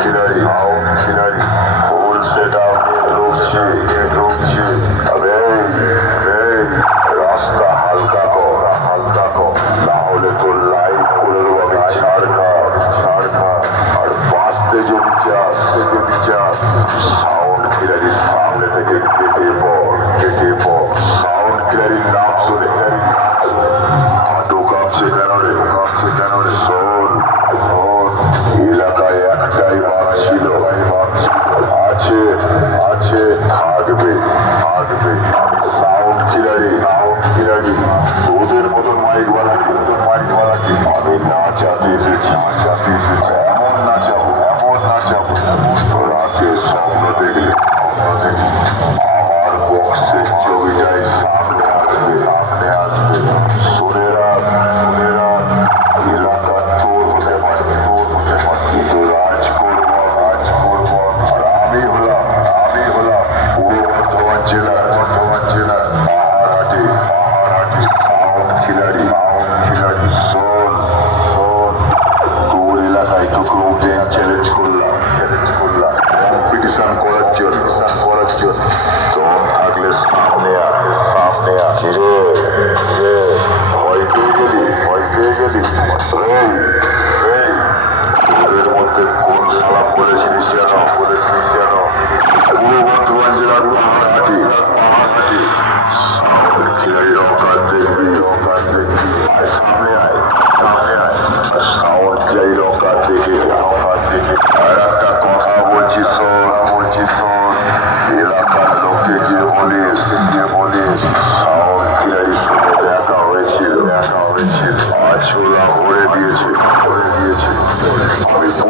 Shinari How? Shinari, set up, rope shake, aware. এমন না যাব এমন না যাব রাতে স্বপ্ন হবে